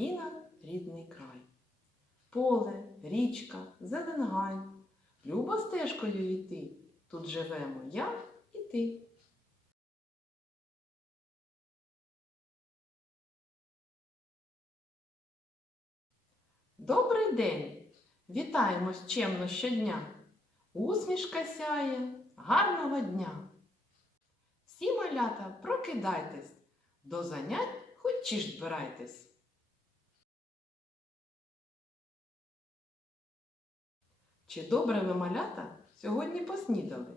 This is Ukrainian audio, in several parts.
Україна рідний край. Поле, річка, зеленгай. Любо стежкою йти. Тут живемо я і ти. Добрий день! Вітаємось чемно щодня. Усмішка сяє, гарного дня. Всі малята, прокидайтесь, до занять хоч ж збирайтесь. Чи добре ви малята сьогодні поснідали?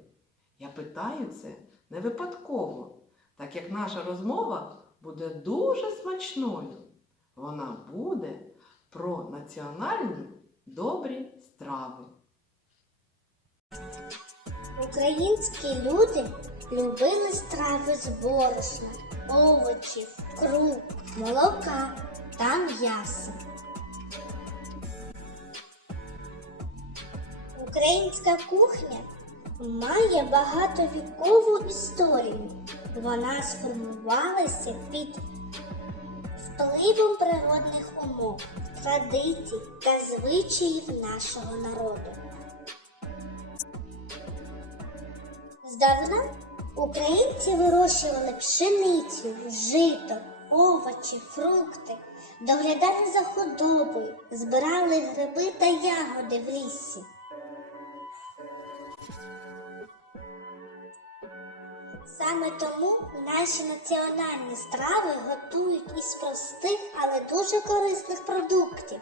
Я питаю це не випадково, так як наша розмова буде дуже смачною. Вона буде про національні добрі страви. Українські люди любили страви з борошна, овочів, круп, молока та м'яса. Українська кухня має багатовікову історію. Вона сформувалася під впливом природних умов, традицій та звичаїв нашого народу. Здавна українці вирощували пшеницю, жито, овочі, фрукти, доглядали за худобою, збирали гриби та ягоди в лісі. Саме тому наші національні страви готують із простих, але дуже корисних продуктів: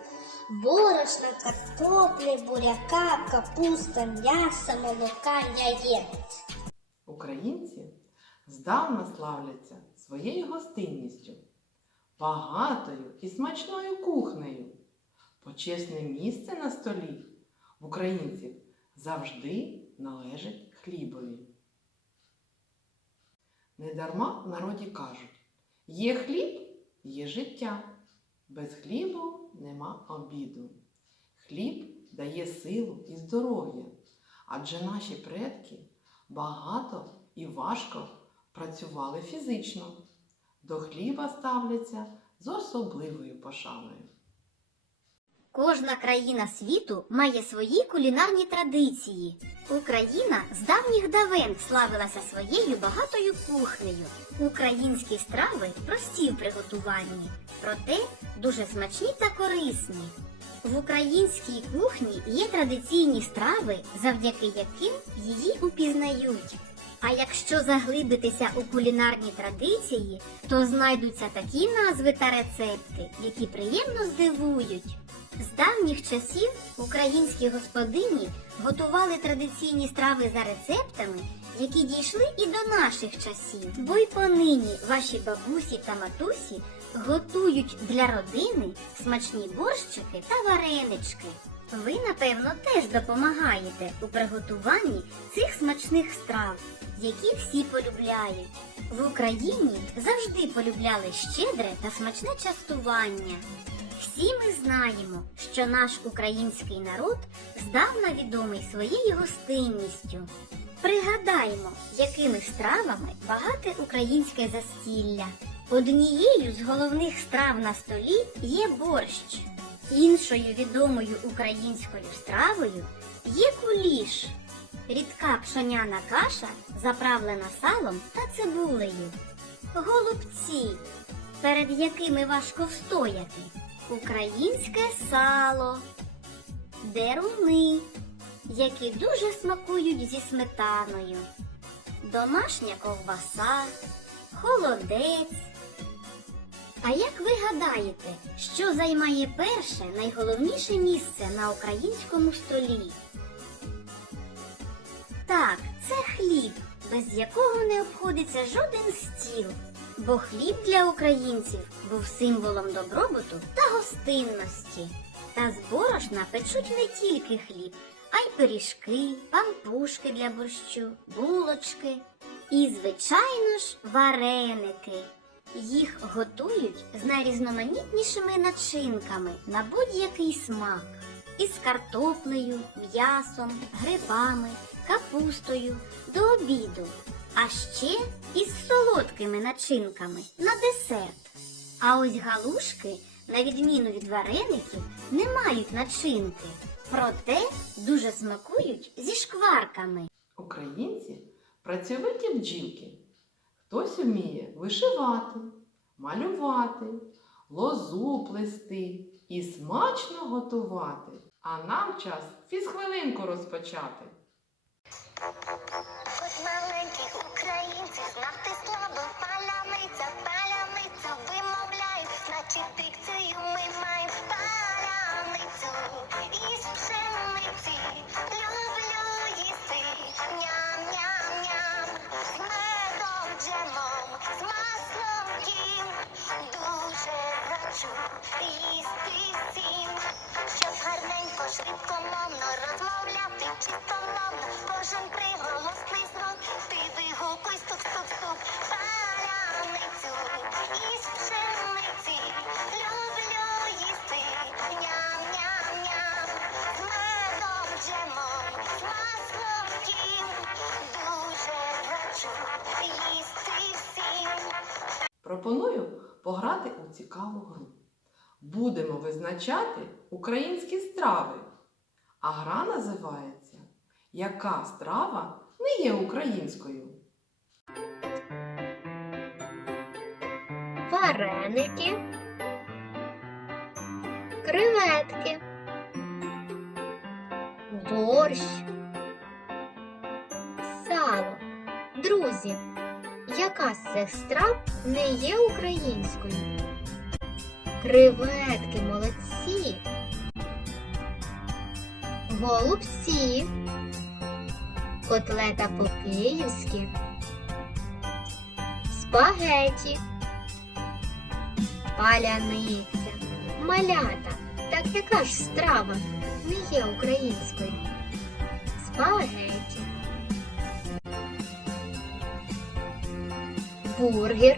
борошна, картоплі, буряка, капуста, м'яса, молока, яєць. Українці здавна славляться своєю гостинністю, багатою і смачною кухнею. Почесне місце на столі в українців завжди належить хлібові. Недарма в народі кажуть: є хліб, є життя, без хлібу нема обіду. Хліб дає силу і здоров'я, адже наші предки багато і важко працювали фізично. До хліба ставляться з особливою пошаною. Кожна країна світу має свої кулінарні традиції. Україна з давніх давен славилася своєю багатою кухнею. Українські страви прості в приготуванні, проте дуже смачні та корисні. В українській кухні є традиційні страви, завдяки яким її упізнають. А якщо заглибитися у кулінарні традиції, то знайдуться такі назви та рецепти, які приємно здивують. З давніх часів українські господині готували традиційні страви за рецептами, які дійшли і до наших часів. Бо й понині ваші бабусі та матусі готують для родини смачні борщики та варенички. Ви, напевно, теж допомагаєте у приготуванні цих смачних страв, які всі полюбляють. В Україні завжди полюбляли щедре та смачне частування. Всі ми знаємо, що наш український народ здавна відомий своєю гостинністю. Пригадаємо, якими стравами багате українське застілля. Однією з головних страв на столі є борщ. Іншою відомою українською стравою є куліш. Рідка пшоняна каша, заправлена салом та цибулею. Голубці, перед якими важко встояти. Українське сало, деруни, які дуже смакують зі сметаною, домашня ковбаса, холодець. А як ви гадаєте, що займає перше найголовніше місце на українському столі? Так, це хліб, без якого не обходиться жоден стіл. Бо хліб для українців був символом добробуту та гостинності. Та з борошна печуть не тільки хліб, а й пиріжки, пампушки для борщу, булочки і, звичайно ж, вареники. Їх готують з найрізноманітнішими начинками на будь-який смак. Із картоплею, м'ясом, грибами, капустою до обіду, а ще із солодкими начинками на десерт. А ось галушки на відміну від вареників, не мають начинки, проте дуже смакують зі шкварками. Українці працьовиті бджілки. Хтось вміє вишивати, малювати, лозу плести і смачно готувати. А нам час фізхвилинку розпочати. Швидко, мовно розмовляти чистомовно. Кожен приголосний звук, ти вигукуй стук-стук-стук. Пропоную пограти у цікаву гру. Будемо визначати українські страви. А гра називається Яка страва не є українською? вареники, креветки, борщ, сало. Друзі, яка з цих страв не є українською? Креветки молодці, голубці, котлета по-київськи, спагеті. Паляниця, малята. Так яка ж страва не є українською? Спагеті. Бургер.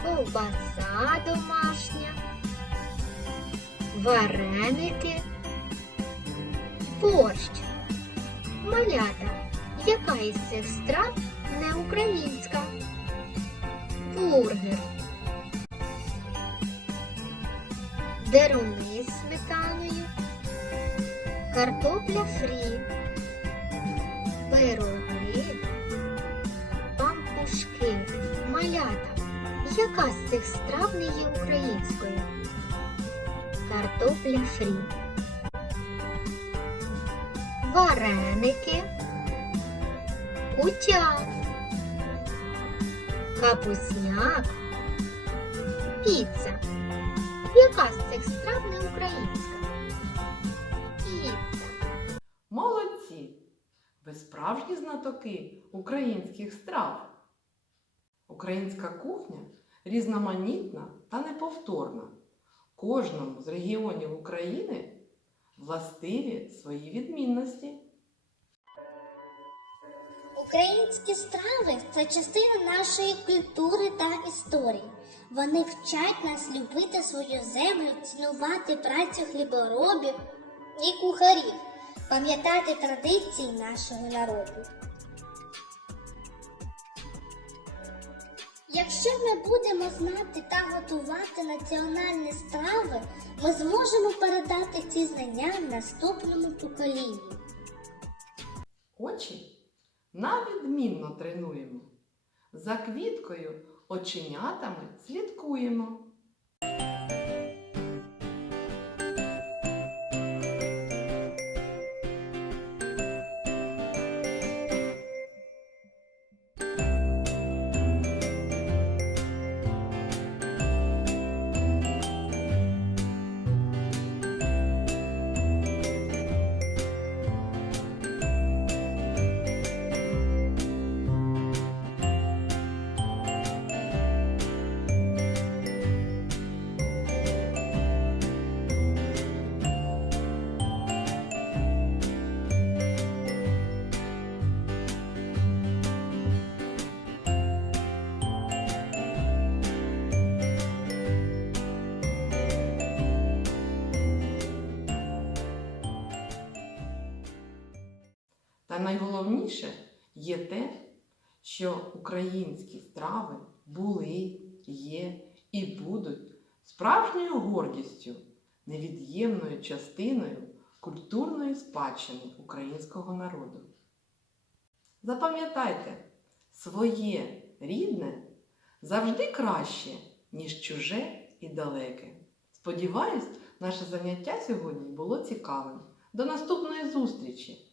Ковбаса домашня. Вареники. Борщ. Малята. Яка із цих страв не українська? Бургер. деруни з сметаною, картопля фрі, пироги, Яка з цих страв не є українською? Картопля фрі. Вареники, кутя, капусняк, піца. Яка з цих страв не українська? Піца. Молодці! Ви справжні знатоки українських страв. Українська кухня різноманітна та неповторна. Кожному з регіонів України властиві свої відмінності. Українські страви це частина нашої культури та історії. Вони вчать нас любити свою землю, цінувати працю хліборобів і кухарів, пам'ятати традиції нашого народу. Якщо ми будемо знати та готувати національні страви, ми зможемо передати ці знання наступному поколінню. Очі навідмінно тренуємо. За квіткою оченятами слідкуємо. Та найголовніше є те, що українські страви були, є і будуть справжньою гордістю, невід'ємною частиною культурної спадщини українського народу. Запам'ятайте, своє рідне завжди краще, ніж чуже і далеке. Сподіваюсь, наше заняття сьогодні було цікавим. До наступної зустрічі!